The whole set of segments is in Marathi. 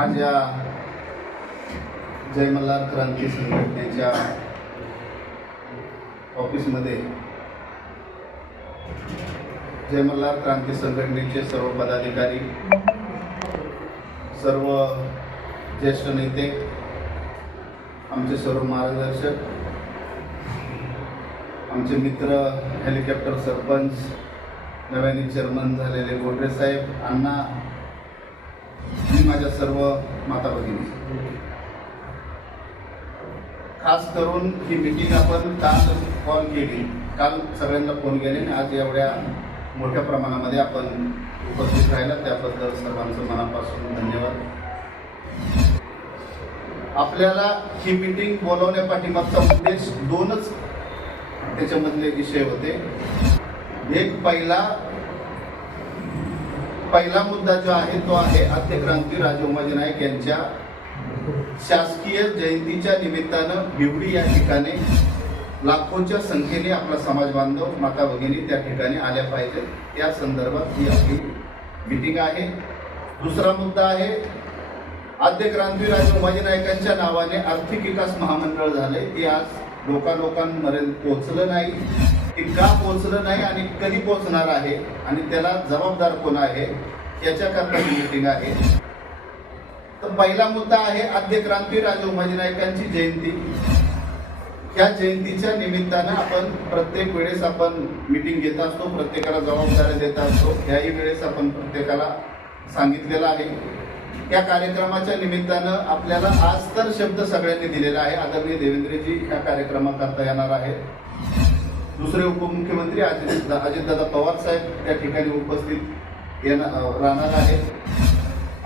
आज या जय मल्हार क्रांती संघटनेच्या ऑफिसमध्ये जय मल्हार क्रांती संघटनेचे सर्व पदाधिकारी सर्व ज्येष्ठ नेते आमचे सर्व मार्गदर्शक आमचे मित्र हेलिकॉप्टर सरपंच नव्याने चेअरमन झालेले गोडरे साहेब अण्णा आणि माझ्या सर्व माता भगिनी खास करून ही मीटिंग आपण काल कॉल केली. काल सगळ्यांना फोन केले आणि आज एवढ्या मोठ्या प्रमाणामध्ये आपण उपस्थित राहिला. त्याबद्दल सर्वांचं मनापासून धन्यवाद. आपल्याला ही मीटिंग बोलवण्यापाठीमागचा उद्देश दोनच त्याच्यामधले विषय होते. एक पहिला पहिला मुद्दा जो आहे तो आहे आद्यक्रांती राजोमाजी उमाजी नाईक यांच्या शासकीय जयंतीच्या निमित्तानं बिवडी या ठिकाणी लाखोच्या संख्येने आपला समाज बांधव माता भगिनी त्या ठिकाणी आल्या पाहिजेत. या संदर्भात ही आपली मिटिंग आहे. दुसरा मुद्दा आहे आद्य क्रांतीराज उमाजी नायकांच्या नावाने आर्थिक विकास महामंडळ झाले. ते आज लोकांपर्यंत पोहोचलं नाही. ते का पोहोचलं नाही आणि कधी पोहोचणार आहे आणि त्याला जबाबदार कोण आहे याच्याकरता ही मिटिंग आहे. तर पहिला मुद्दा आहे आद्य क्रांती राजे उमाजी नायकांची जयंती. या जयंतीच्या निमित्तानं आपण प्रत्येक वेळेस आपण मिटिंग घेत असतो प्रत्येकाला जबाबदाऱ्या देत असतो. याही वेळेस आपण प्रत्येकाला सांगितलेलं आहे. या कार्यक्रमाच्या निमित्तानं आपल्याला आज तर शब्द सगळ्यांनी दिलेला आहे. आदरणीय देवेंद्रजी ह्या कार्यक्रमाकरता येणार आहेत. दुसरे उपमुख्यमंत्री अजित अजितदादा पवार साहेब त्या ठिकाणी उपस्थित येणार राहणार आहेत.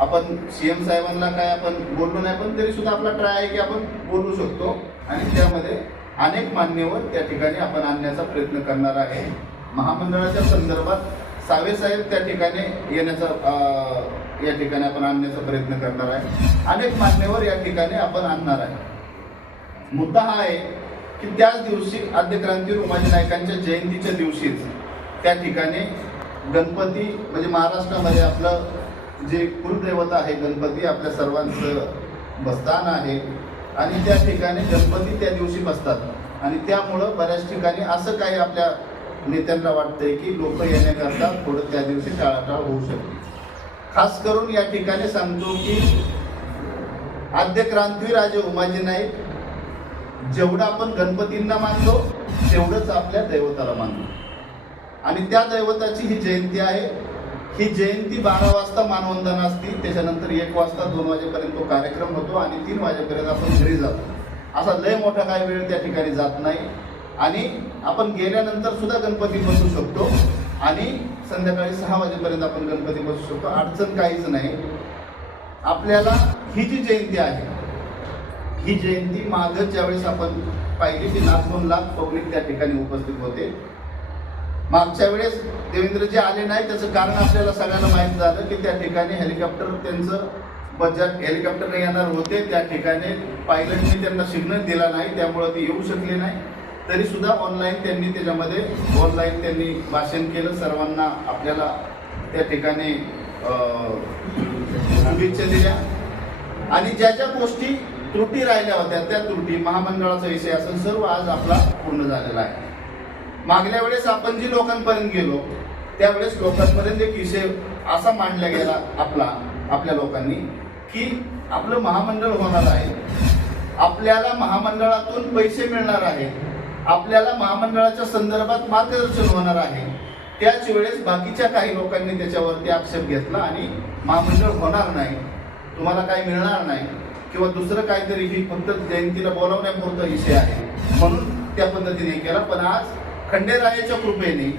आपण सीएम साहेबांना काय आपण बोललो नाही पण तरी सुद्धा आपला ट्राय आहे की आपण बोलू शकतो. आणि त्यामध्ये अनेक मान्यवर त्या ठिकाणी आपण आणण्याचा प्रयत्न करणार आहे. महामंडळाच्या संदर्भात सावे साहेब त्या ठिकाणी येण्याचा या ठिकाणी आपण आणण्याचा प्रयत्न करणार आहे. अनेक मान्यवर या ठिकाणी आपण आणणार आहे. मुद्दा हा आहे की त्याच दिवशी आद्य क्रांती उमाजी नायकांच्या जयंतीच्या दिवशीच त्या ठिकाणी गणपती म्हणजे महाराष्ट्रामध्ये आपलं जे कुलदैवता आहे गणपती आपल्या सर्वांचं बस्तान आहे. आणि त्या ठिकाणी गणपती त्या दिवशी बसतात. आणि त्यामुळं बऱ्याच ठिकाणी असं काही आपल्या नेत्यांना वाटतंय की लोक येण्याकरता थोडं त्या दिवशी टाळाटाळ होऊ शकते. खास करून या ठिकाणी सांगतो की आद्य क्रांतीवीर राजे उमाजी नाईक जेवढं आपण गणपतींना मानतो तेवढंच आपल्या दैवताला मानतो. आणि त्या दैवताची ही जयंती आहे. ही जयंती बारा वाजता मानवंदना असती. त्याच्यानंतर एक वाजता दोन वाजेपर्यंत तो कार्यक्रम होतो आणि तीन वाजेपर्यंत आपण घरी जातो. असा लय मोठा काय वेळ त्या ठिकाणी जात नाही. आणि आपण गेल्यानंतर सुद्धा गणपती बसू शकतो. आणि संध्याकाळी सहा वाजेपर्यंत आपण गणपती बसू शकतो. अडचण काहीच नाही. आपल्याला ही जी जयंती आहे ही जयंती मागच ज्यावेळेस आपण पाहिली ती लाख दोन लाख पब्लिक त्या ठिकाणी उपस्थित होते. मागच्या वेळेस देवेंद्रजी आले नाही त्याचं कारण आपल्याला सगळ्यांना माहीत झालं की त्या ठिकाणी हेलिकॉप्टर त्यांचं बजेट हेलिकॉप्टर येणार होते त्या ठिकाणी पायलटने त्यांना सिग्नल दिला नाही त्यामुळं ते येऊ शकले नाही. तरी सुद्धा ऑनलाईन त्यांनी त्याच्यामध्ये ऑनलाईन त्यांनी भाषण केलं सर्वांना आपल्याला त्या ठिकाणी शुभेच्छा दिल्या. आणि ज्या ज्या गोष्टी त्रुटी राहिल्या होत्या त्या त्रुटी महामंडळाचा विषय असून सर्व आज आपला पूर्ण झालेला आहे. मागल्या वेळेस आपण जी लोकांपर्यंत गेलो त्यावेळेस लोकांपर्यंत एक विषय असा मांडला गेला आपला आपल्या लोकांनी की आपलं महामंडळ होणार आहे. आपल्याला महामंडळातून पैसे मिळणार आहे. आपल्याला महामंडळाच्या संदर्भात मार्गदर्शन होणार आहे. त्याच वेळेस बाकीच्या काही लोकांनी त्याच्यावरती आक्षेप घेतला आणि महामंडळ होणार नाही. तुम्हाला काही मिळणार नाही. किंवा दुसरं काहीतरी ही फक्त जयंतीला बोलावण्यापुरता विषय आहे. म्हणून त्या पद्धतीने केला. पण आज खंडेरायाच्या कृपेने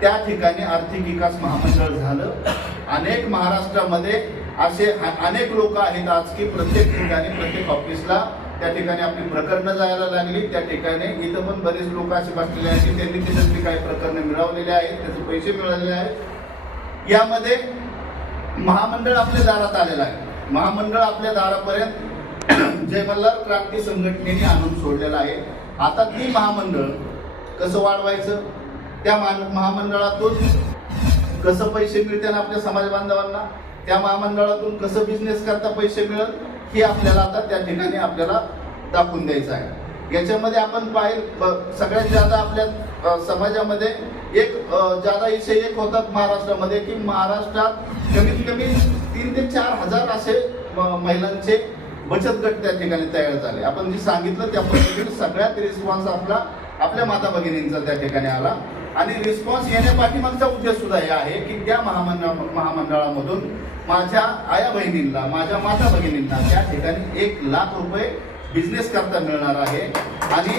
त्या ठिकाणी आर्थिक विकास महामंडळ झालं. अनेक महाराष्ट्रामध्ये असे अनेक लोक आहेत आज की प्रत्येक ठिकाणी प्रत्येक ऑफिसला त्या ठिकाणी आपली प्रकरणं जायला लागली. त्या ठिकाणी इथं पण बरेच लोक असे बसलेले आहेत की त्यांनी तिथं काही प्रकरणं मिळवलेले आहेत त्याचे पैसे मिळालेले आहेत. यामध्ये महामंडळ आपल्या दारात आलेलं आहे. महामंडळ आपल्या दारापर्यंत जय मल्हार क्रांती संघटनेने आणून सोडलेलं आहे. आता ती महामंडळ कसं वाढवायचं? त्या महामंडळातून कसं पैसे मिळतील आपल्या समाज बांधवांना? त्या महामंडळातून कसं बिझनेस करता पैसे मिळेल? हे आपल्याला आता त्या ठिकाणी आपल्याला दाखवून द्यायचं आहे. याच्यामध्ये आपण पाहिल सगळ्यात जादा आपल्या समाजामध्ये एक ज्यादा जादा विषय एक होतात महाराष्ट्रामध्ये की महाराष्ट्रात कमीत कमी तीन ते चार हजार असे म- महिलांचे बचत गट त्या ठिकाणी तयार झाले. आपण जे सांगितलं त्या पद्धतीने सगळ्यात रिस्पॉन्स आपला आपल्या माता भगिनींचा त्या ठिकाणी आला. आणि रिस्पॉन्स येण्यापाठीमागचा उद्देश सुद्धा हे आहे की त्या महामंडळ महामंडळामधून माझ्या आया बहिणींना माझ्या माता भगिनींना त्या ठिकाणी एक लाख रुपये बिझनेस करता मिळणार आहे. आणि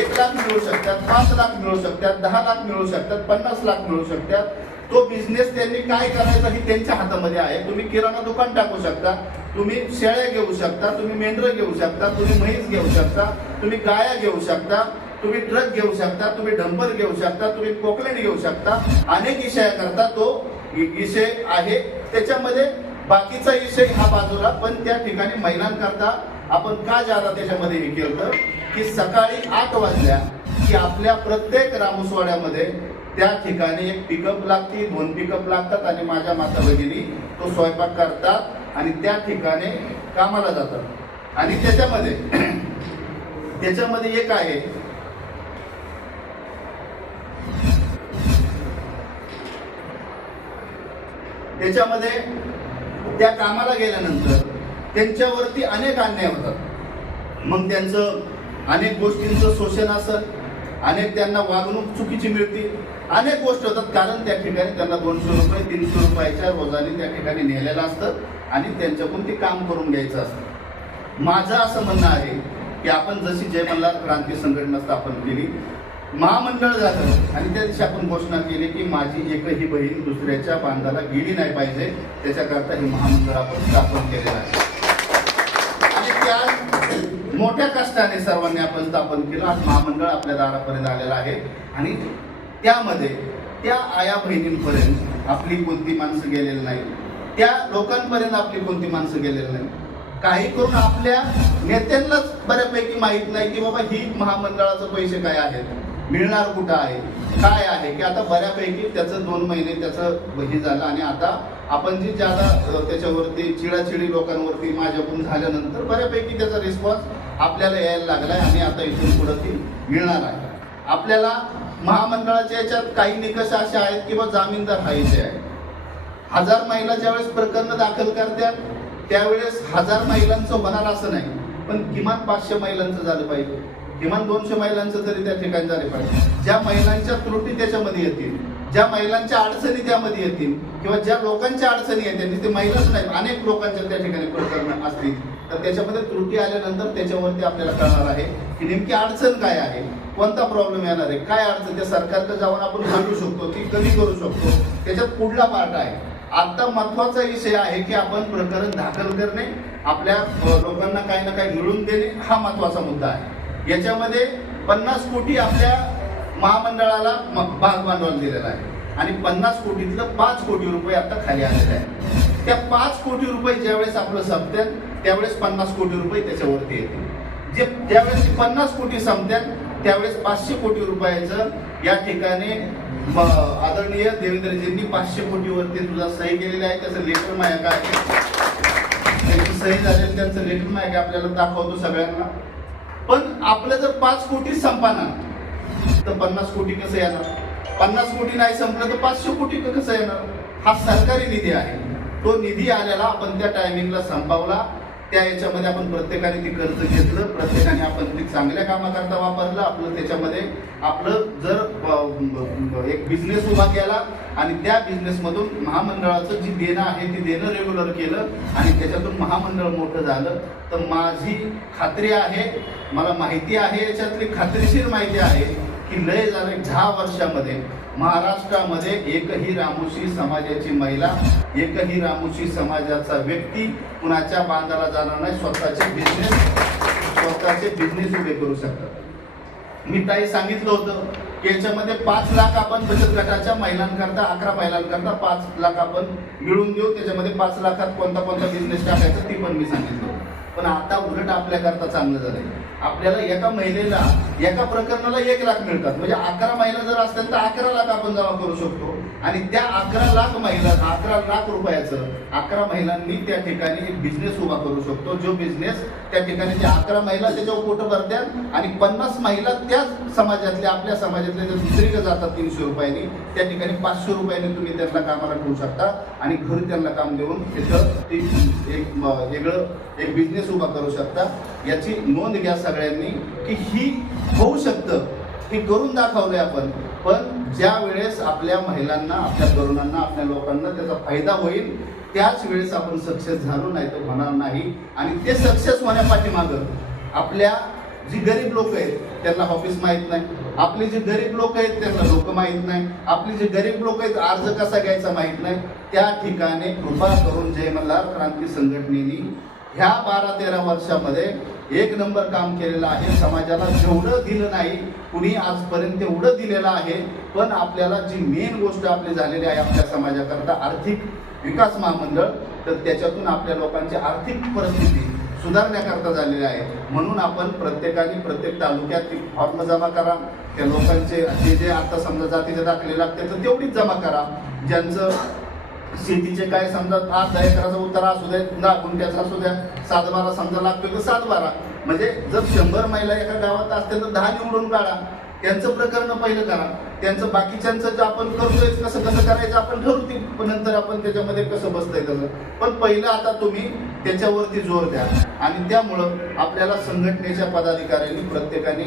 एक लाख मिळू शकतात पाच लाख मिळू शकतात दहा लाख मिळू शकतात पन्नास लाख मिळू शकतात. तो बिझनेस त्यांनी काय करायचा हे त्यांच्या हातामध्ये आहे. तुम्ही किराणा दुकान टाकू शकता तुम्ही शेळ्या घेऊ शकता तुम्ही मेंढरं घेऊ शकता तुम्ही म्हैस घेऊ शकता तुम्ही गाया घेऊ शकता तुम्ही ट्रक घेऊ शकता तुम्ही डंपर घेऊ शकता तुम्ही पोकलेट घेऊ शकता. अनेक विषयाकरता तो विषय आहे. त्याच्यामध्ये बाकीचा विषय हा बाजूला पण त्या ठिकाणी महिलांकरता आपण का जादा त्याच्यामध्ये हे केलं की सकाळी आठ वाजल्या की आपल्या प्रत्येक रामसवाड्यामध्ये त्या ठिकाणी एक पिकअप लागते दोन पिकअप लागतात आणि माझ्या माता भगिनी तो स्वयंपाक करतात आणि त्या ठिकाणी कामाला जातात. आणि त्याच्यामध्ये त्याच्यामध्ये एक आहे. त्याच्यामध्ये त्या कामाला गेल्यानंतर त्यांच्यावरती अनेक अन्याय होतात. मग त्यांचं अनेक गोष्टींचं शोषण असत. अनेक त्यांना वागणूक चुकीची मिळते. अनेक गोष्टी होतात. कारण त्या ठिकाणी त्यांना दोनशे रुपये तीनशे रुपयाच्या रोजाने त्या ठिकाणी नेलेलं असतं आणि त्यांच्याकडून ते काम करून घ्यायचं असतं. माझं असं म्हणणं आहे की आपण जशी जय मल्हार क्रांती संघटना स्थापन केली महामंडळ झालं आणि त्या दिवशी आपण घोषणा केली की माझी एकही बहीण दुसऱ्याच्या बांधाला गेली नाही पाहिजे. त्याच्याकरता हे महामंडळ आपण स्थापन केलेलं आहे. मोठ्या कष्टाने सर्वांनी आपण स्थापन केलं. आज महामंडळ आपल्या दारापर्यंत आलेलं आहे. आणि त्यामध्ये त्या आया बहिणींपर्यंत आपली कोणती माणसं गेलेली नाही. त्या लोकांपर्यंत आपली कोणती माणसं गेलेली नाही. काही करून आपल्या नेत्यांनाच बऱ्यापैकी माहीत नाही की बाबा ही महामंडळाचं पैसे काय आहेत? मिळणार कुठं आहे? काय आहे? की आता बऱ्यापैकी त्याचं दोन महिने त्याचं हे झालं आणि आता आपण जी ज्यादा त्याच्यावरती चिडाचिडी लोकांवरती माझ्याकडून झाल्यानंतर बऱ्यापैकी त्याचा रिस्पॉन्स आपल्याला यायला लागलाय आणि आता इथून पुढं ती मिळणार आहे. आपल्याला महामंडळाच्या याच्यात काही निकष असे आहेत किंवा जामीनदार हा आहेत आहे. हजार महिला ज्यावेळेस प्रकरण दाखल करतात त्यावेळेस हजार महिलांचं होणार असं नाही. पण किमान पाचशे महिलांचं झालं पाहिजे. किमान दोनशे महिलांचं तरी त्या ठिकाणी झाले पाहिजे. ज्या महिलांच्या त्रुटी त्याच्यामध्ये येतील ज्या महिलांच्या अडचणी त्यामध्ये येतील किंवा ज्या लोकांच्या अडचणी येतील ते महिलाच नाही अनेक लोकांच्या त्या ठिकाणी प्रकरण असतील. तर त्याच्यामध्ये त्रुटी आल्यानंतर त्याच्यावरती आपल्याला कळणार आहे की नेमकी अडचण काय आहे कोणता प्रॉब्लेम येणार आहे काय अडचण त्या सरकारकडे जाऊन आपण भेटू शकतो ती कमी करू शकतो त्याच्यात पुढला पार्ट आहे. आता महत्त्वाचा विषय आहे की आपण प्रकरण दाखल करणे आपल्या लोकांना काही ना काही मिळवून देणे हा महत्त्वाचा मुद्दा आहे. याच्यामध्ये पन्नास कोटी आपल्या महामंडळाला म- भाग भांडवल दिलेलं आहे. आणि पन्नास कोटीतलं पाच कोटी रुपये आता खाली आलेले आहे त्या पाच कोटी रुपये ज्यावेळेस आपलं संपतात त्यावेळेस पन्नास कोटी रुपये त्याच्यावरती येते जे ज्यावेळेस ती पन्नास कोटी संपतात त्यावेळेस पाचशे कोटी रुपयाचं या ठिकाणी आदरणीय देवेंद्रजींनी पाचशे कोटीवरती तुझा सही केलेली आहे. त्याचं लेटर मायका आहे? त्यांची सही झाली त्यांचं लेटर मायका आपल्याला दाखवतो सगळ्यांना. पण आपलं जर पाच कोटी संपाना तर पन्नास कोटी कसं येणार? पन्नास कोटी नाही संपलं तर पाचशे कोटी कसं येणार? हा सरकारी निधी आहे. तो निधी आलेला आपण त्या टायमिंगला संपवला. त्या याच्यामध्ये आपण प्रत्येकाने ती कर्ज घेतलं प्रत्येकाने आपण ती चांगल्या कामाकरता वापरलं आपलं त्याच्यामध्ये आपलं जर एक बिझनेस उभा केला आणि त्या बिझनेसमधून महामंडळाचं जी देणं आहे ती देणं रेग्युलर केलं आणि त्याच्यातून महामंडळ मोठं झालं तर माझी खात्री आहे मला माहिती आहे याच्यातली खात्रीशीर माहिती आहे की लय झाले. दहा वर्षामध्ये महाराष्ट्रामध्ये एकही रामोशी समाजाची महिला एकही रामोशी समाजाचा व्यक्ती कुणाच्या बांधाला जाणार नाही स्वतःचे बिझनेस स्वतःचे बिझनेस उभे करू शकतात. मी ताई सांगितलं होतं की याच्यामध्ये पाच लाख आपण बचत गटाच्या महिलांकरता अकरा महिलांकरता पाच लाख आपण मिळून देऊ त्याच्यामध्ये पाच लाखात कोणता कोणता बिझनेस टाकायचा ती पण मी सांगितलं पण आता उलट आपल्याकरता चांगलं झालंय. आपल्याला एका महिलेला एका प्रकरणाला एक लाख मिळतात. म्हणजे अकरा महिला जर असतील तर अकरा लाख आपण जमा करू शकतो. आणि त्या अकरा लाख महिला अकरा लाख रुपयाचं अकरा महिलांनी त्या ठिकाणी एक बिझनेस उभा करू शकतो. जो बिझनेस त्या ठिकाणी त्या अकरा महिला त्याच्यावर पोट भरतात आणि पन्नास महिला त्याच समाजातल्या आपल्या समाजातल्या जर दुसरीकडे जातात तीनशे रुपयांनी त्या ठिकाणी पाचशे रुपयांनी तुम्ही त्यांना कामाला ठेवू शकता आणि घरी त्यांना काम देऊन तिथं एक वेगळं एक बिझनेस उभा करू शकता. याची नोंद घ्या सगळ्यांनी की ही होऊ शकतं. हे करून दाखवलंय आपण. पण ज्या वेळेस आपल्या महिलांना आपल्या तरुणांना आपल्या लोकांना त्याचा फायदा होईल त्याच वेळेस आपण सक्सेस झालो नाही तर होणार नाही. आणि ते सक्सेस होण्यापाठीमागं आपल्या जी गरीब लोक आहेत त्यांना ऑफिस माहीत नाही. आपली जी गरीब लोक आहेत त्यांना लोक माहीत नाही. आपली जी गरीब लोक आहेत अर्ज कसा घ्यायचा माहीत नाही. त्या ठिकाणी कृपा करून जय मल्हार क्रांती संघटनेनी ह्या बारा तेरा वर्षामध्ये एक नंबर काम केलेलं आहे. समाजाला जेवढं दिलं नाही कुणी आजपर्यंत तेवढं दिलेलं आहे. पण आपल्याला जी मेन गोष्ट आपली झालेली आहे आपल्या समाजाकरता आर्थिक विकास महामंडळ तर त्याच्यातून आपल्या लोकांची आर्थिक परिस्थिती सुधारण्याकरता झालेली आहे. म्हणून आपण प्रत्येकाने प्रत्येक तालुक्यात ती फॉर्म जमा करा. त्या लोकांचे जे जे आता समजा जातीचे दाखले लागते तर तेवढीच जमा करा. ज्यांचं शेतीचे काय समजा आज दहा एकराचा उतारा असू द्या दहा गुंठ्याचा असू द्या सात बारा समजा लागतो तर सात बारा. म्हणजे जर शंभर महिला एका गावात असतील तर दहा निवडून काढा. त्यांचं प्रकरण पहिलं करा. त्यांचं बाकीच्यांचं जे आपण करतोय कसं कसं करायचं आपण ठरवते पण नंतर आपण त्याच्यामध्ये कसं बसतंय तसं. पण पहिलं आता तुम्ही त्याच्यावरती जोर द्या. आणि त्यामुळं आपल्याला संघटनेच्या पदाधिकाऱ्यांनी प्रत्येकाने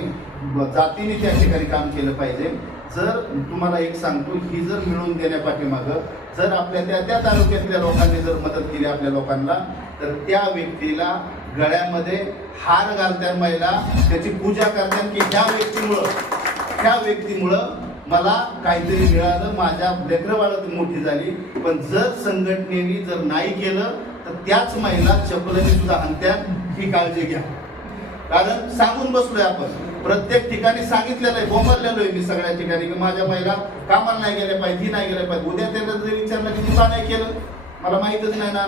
जातीने त्या ठिकाणी काम केलं पाहिजे. जर तुम्हाला एक सांगतो ही जर मिळवून देण्यापाठीमागं जर आपल्या त्या त्या तालुक्यातल्या लोकांनी जर मदत केली आपल्या लोकांना तर त्या व्यक्तीला गळ्यामध्ये हार घालत्या महिला त्याची पूजा करतात की ह्या व्यक्तीमुळं. ह्या व्यक्तीमुळं मला काहीतरी मिळालं माझ्या लेकरवाळात मोठी झाली. पण जर संघटनेने जर नाही केलं तर त्याच महिला चपलने सुद्धा आणत्या ही काळजी घ्या. कारण सांगून बसलोय आपण. प्रत्येक ठिकाणी सांगितलेलं आहे बोंबरलेलो आहे मी सगळ्या ठिकाणी की माझ्या महिला कामाला नाही गेल्या पाहिजे ही नाही गेल्या पाहिजे. उद्या त्यांना जर विचारलं की तू का नाही केलं मला माहीतच नाही ना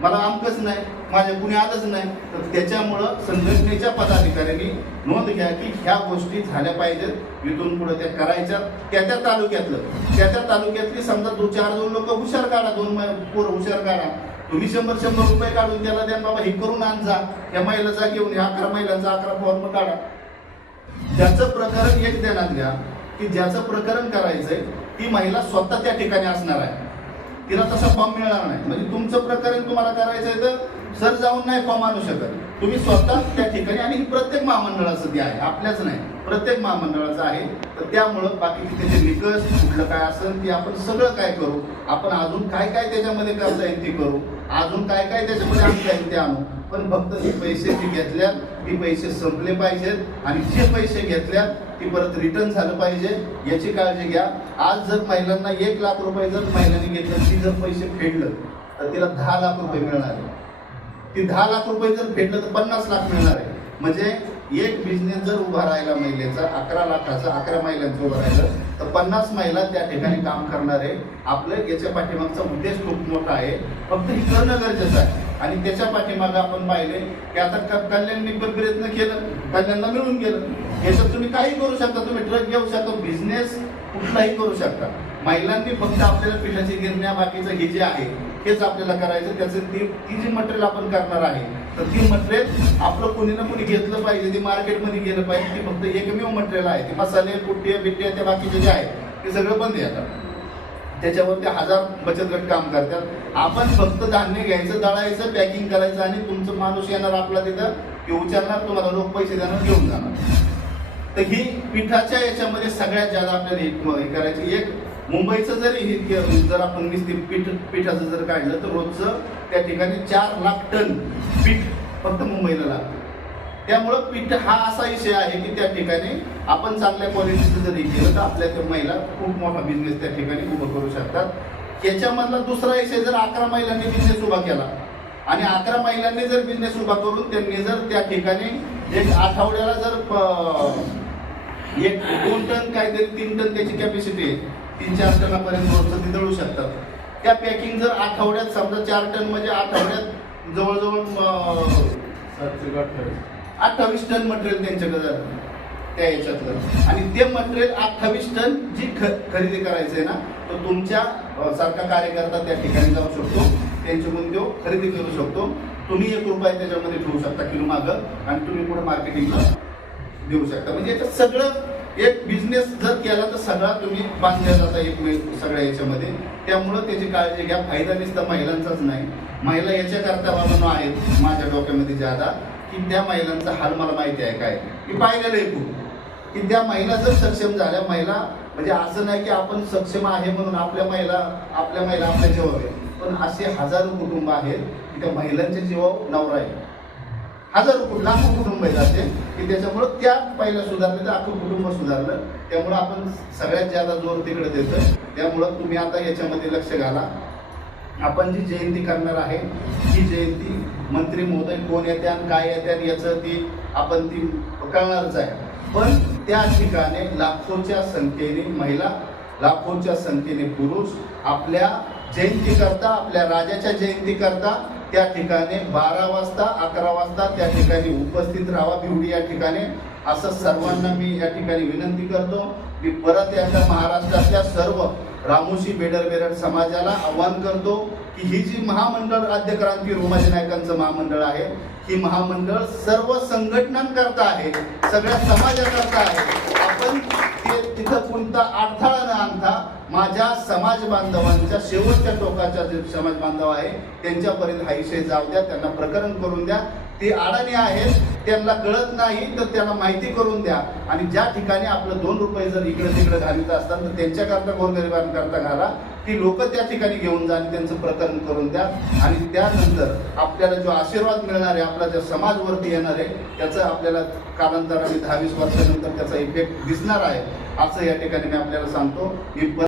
मला अमकच नाही माझ्या कुणी आलंच नाही. तर त्याच्यामुळं संघटनेच्या पदाधिकाऱ्यांनी नोंद घ्या की ह्या गोष्टी झाल्या पाहिजेत इथून पुढे त्या करायच्या. त्या त्या तालुक्यातलं. त्या त्या तालुक्यातली समजा दोन चार दोन लोक हुशार काढा दोन पोर पोरं हुशार काढा. तुम्ही शंभर शंभर रुपये काढून त्याला द्या बाबा हे करून आण जा. या महिलाचा घेऊन ह्या अकरा महिलांचा अकरा फॉर्म काढा. ज्याचं प्रकरण एक देण्यात घ्या की ज्याचं प्रकरण करायचंय ती महिला स्वतः त्या ठिकाणी असणार आहे. तिला तसा फॉर्म मिळणार नाही. म्हणजे तुमचं प्रकरण तुम्हाला करायचंय तर सर जाऊन नाही फॉर्म आणू शकत. तुम्ही स्वतः त्या ठिकाणी आणि ही प्रत्येक महामंडळाचं ते आहे आपल्याच नाही प्रत्येक महामंडळाचं आहे तर त्यामुळं बाकीचे त्याचे निकष कुठलं काय असेल ते आपण सगळं काय करू? आपण अजून काय काय त्याच्यामध्ये करता येईल ते करू? अजून काय काय त्याच्यामध्ये आम्ही येईल ते आणू. पण फक्त हे पैसे जे घेतल्यात ते पैसे संपले पाहिजेत आणि जे पैसे घेतल्यात ती परत रिटर्न झालं पाहिजे. याची काळजी घ्या. आज जर महिलांना एक लाख रुपये जर महिलांनी घेतलं ती जर पैसे फेडलं तर तिला दहा लाख रुपये मिळणार आहे ती दहा लाख रुपये जर फेडलं तर पन्नास लाख मिळणार आहे म्हणजे एक बिझनेस जर उभा राहिला महिलेचा अकरा लाखाचा अकरा महिलांचं उभं राहिलं तर पन्नास महिला त्या ठिकाणी काम करणार आहे आपलं याच्या पाठीमागचा उद्देश खूप मोठा आहे. फक्त हे करणं गरजेचं आहे. आणि त्याच्या पाठीमागं आपण पाहिले की आता कल्याणनी पण प्रयत्न केलं कल्याणला मिळून गेलं. याच्यात तुम्ही काही करू शकता तुम्ही ट्रक घेऊ शकता बिझनेस कुठलाही करू शकता. महिलांनी फक्त आपल्याला पिठाची गिरण्या बाकीचं हे जे आहे हेच आपल्याला करायचं त्याचं ती ती जी मटेरियल आपण करणार आहे तर ती मटेरियल आपलं कोणी ना कोणी घेतलं पाहिजे ती मार्केटमध्ये गेलं पाहिजे ती फक्त एकमेव मटेरियल आहे. ते मसाले कुट्टे बिट्टे ते बाकीचे जे आहे ते सगळं बंद आहे आता. त्याच्यावर ते हजार बचत गट काम करतात. आपण फक्त धान्य घ्यायचं दळायचं पॅकिंग करायचं आणि तुमचं माणूस येणार आपला तिथं ते उचलणार तुम्हाला लोक पैसे देणार घेऊन जाणार. तर ही पिठाच्या याच्यामध्ये सगळ्यात जादा आपल्याला हे हे करायची एक मुंबईचं जरी हे जर आपण नुसती पीठ पिठाचं जर काढलं तर रोजचं त्या ठिकाणी चार लाख टन पीठ फक्त मुंबईला लागतं. त्यामुळं पीठ हा असा विषय आहे की त्या ठिकाणी आपण चांगल्या क्वालिटीचं जर केलं तर आपल्या त्या महिला खूप मोठा बिझनेस त्या ठिकाणी उभं करू शकतात. याच्यामधला दुसरा विषय जर अकरा महिलांनी बिझनेस उभा केला आणि अकरा महिलांनी जर बिझनेस उभा करून त्यांनी जर त्या ठिकाणी एक आठवड्याला जर प- एक दोन टन काहीतरी तीन टन त्याची कॅपॅसिटी आहे तीन चार टनापर्यंत रोजचं ते दळू शकतात. त्या पॅकिंग जर आठवड्यात समजा चार टन म्हणजे आठवड्यात जवळजवळ अठ्ठावीस टन मटेरियल त्यांच्याकडे जातं. त्या याच्यातलं. आणि ते मटेरियल अठ्ठावीस टन जी ख खरेदी करायचं आहे ना तर तुमच्या सारखा कार्यकर्ता त्या ठिकाणी जाऊ शकतो. त्यांच्याकडून तो खरेदी करू शकतो. तुम्ही एक रुपया त्याच्यामध्ये ठेवू शकता किलो मागं आणि तुम्ही पुढे मार्केटिंगला देऊ शकता. म्हणजे याच्यात सगळं एक बिझनेस जर केला तर सगळा तुम्ही बांधल्या जाता एक सगळ्या याच्यामध्ये. त्यामुळं त्याची काळजी घ्या. फायदा नुसता महिलांचाच नाही. महिला याच्याकरता बाबांनो आहेत माझ्या डोक्यामध्ये ज्यादा की त्या महिलांचा हाल मला माहिती आहे काय. मी पाहिलेलं आहे खूप. की त्या महिला जर सक्षम झाल्या महिला म्हणजे असं नाही की आपण सक्षम आहे म्हणून आपल्या महिला आपल्या महिला आपल्या जीवावर पण असे हजारो कुटुंब आहेत की त्या महिलांच्या जीवावर नवरा आहे. हा जर लाखो कुटुंब जाते असे की त्याच्यामुळं त्या पहिल्या सुधारले तर अख्खं कुटुंब सुधारलं. त्यामुळं आपण सगळ्यात ज्यादा जोर तिकडे देतो त्यामुळं तुम्ही आता याच्यामध्ये लक्ष घाला. आपण जी जयंती करणार आहे ती जयंती मंत्री महोदय कोण येत्या आणि काय येत्या याचं ती आपण ती कळणारच आहे. पण त्या ठिकाणी लाखोच्या संख्येने महिला लाखोच्या संख्येने पुरुष आपल्या जयंती करता आपल्या राजाच्या जयंती करता त्या ठिकाणी बारा वाजता अकरा वाजता त्या ठिकाणी उपस्थित राहावा बिवडी या ठिकाणी. असं सर्वांना मी या ठिकाणी विनंती करतो मी परत एकदा महाराष्ट्रातल्या सर्व रामोशी बेडर बेरड समाजाला आव्हान करतो की ही जी महामंडळ राज्य क्रांती रोमाजी नायकांचं महामंडळ आहे ही महामंडळ सर्व संघटनांकरता आहे सगळ्या समाजाकरता आहे. आपण ते तिथं कोणता अडथळा माझ्या समाज बांधवांच्या शेवटच्या टोकाच्या जे समाज बांधव आहे त्यांच्यापर्यंत हा विषय जाऊ द्या त्यांना प्रकरण करून द्या. ते अडाणी आहेत त्यांना कळत नाही तर त्यांना माहिती करून द्या. आणि ज्या ठिकाणी आपलं दोन रुपये जर इकडे तिकडे घालत असतात तर त्यांच्याकरता गोरगरिबांकरता घाला. ती लोक त्या ठिकाणी घेऊन जा आणि त्यांचं प्रकरण करून द्या. आणि त्यानंतर आपल्याला जो आशीर्वाद मिळणार आहे आपला जो समाजवरती येणार आहे त्याचं आपल्याला कालांतराने दहा वीस वर्षानंतर त्याचा इफेक्ट दिसणार आहे. असं या ठिकाणी मी आपल्याला सांगतो. मी